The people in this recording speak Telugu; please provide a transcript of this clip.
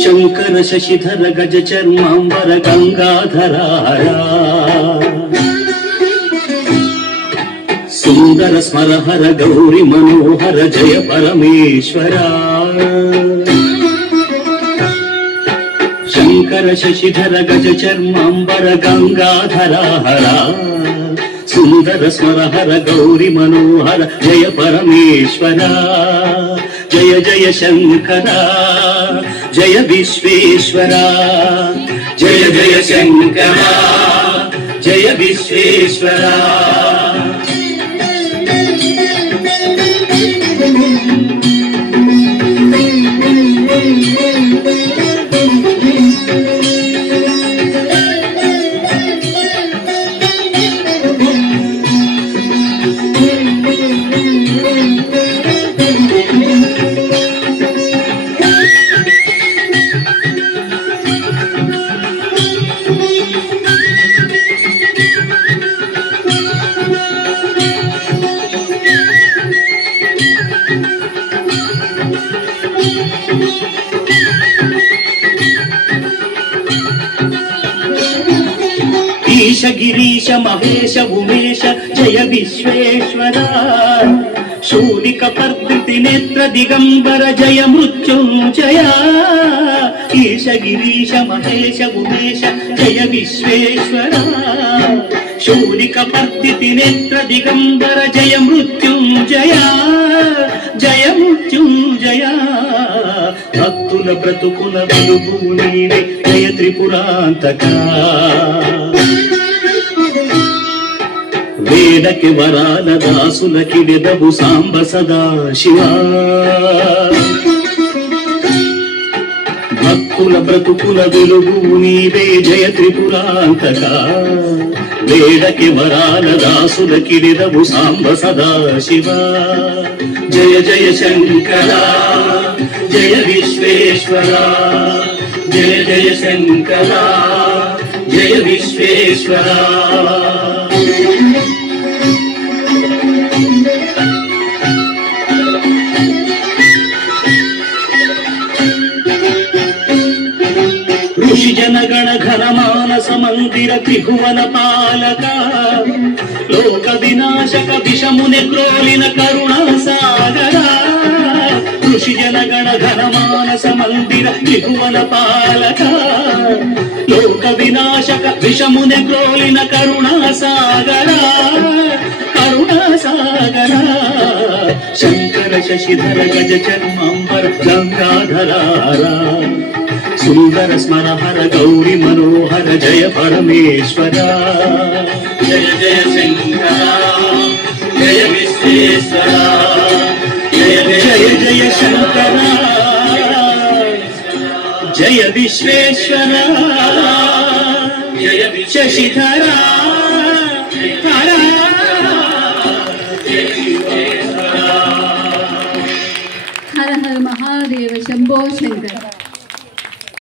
శంకర శశిధర గజ చర్మాంబర గంగాధరారా సుందర స్మరహర గౌరి మనోహర జయ పరమేశ్వరా శంకర శశిధర గజ చర్మాంబర గంగాధరారా సుందర స్మరహర గౌరి మనోహర జయ పరమేశ్వరా జయ జయ శంకర జయ విశ్వేశ్వరా జయ జయ శంకర జయ విశ్వేశ్వరా ఈశ గిరీశ మహేశ ఉమేశ జయ విశ్వేశ్వర శూలిక పర్వతి నేత్ర దిగంబర జయ మృత్యుంజయ ఈశ గిరీశ మహేశ ఉమేశ జయ విశ్వేశ్వర శూలిక పర్వతి నేత్ర దిగంబర జయ మృత్యుంజయ జయ మృత్యుంజయ భక్తుల బ్రతుకుల వెలుగు నీవే జయ త్రిపురాంతకా వేదకి వరాల దాసులకి వెదవు సాంబ సదా శివా భక్తుల బ్రతుకుల వెలుగు నీవే జయ త్రిపురాంతకా వేదకి వరాల దాసులకి వెదవు సాంబ సదా శివా జయ జయ శంకర జయ విశ్వేశ్వర జయ జయ శంకర జయ విశ్వేశ్వర ఋషి జనగణ ఘన మానస మందిర త్రిభువన పాలక లోక వినాశక విషముని క్రోలిన కరుణా సాగర ఋషి జనగణ ఘన మానస మందిర త్రిభువన పాలక లోక వినాశక విషముని క్రోలిన కరుణా సాగర కరుణా సాగర శంకర శశిధర గజ చర్మాంబర గంగాధరారా సుందర స్మరహర గౌరి మనోహర జయ పరమేశ్వర జయ జయ శంకర జయ విశ్వేశ్వర జయ జయ జయ శంకర జయ విశ్వేశ్వర జయ శశిధర హర హర మహాదేవ శంభో శంకర.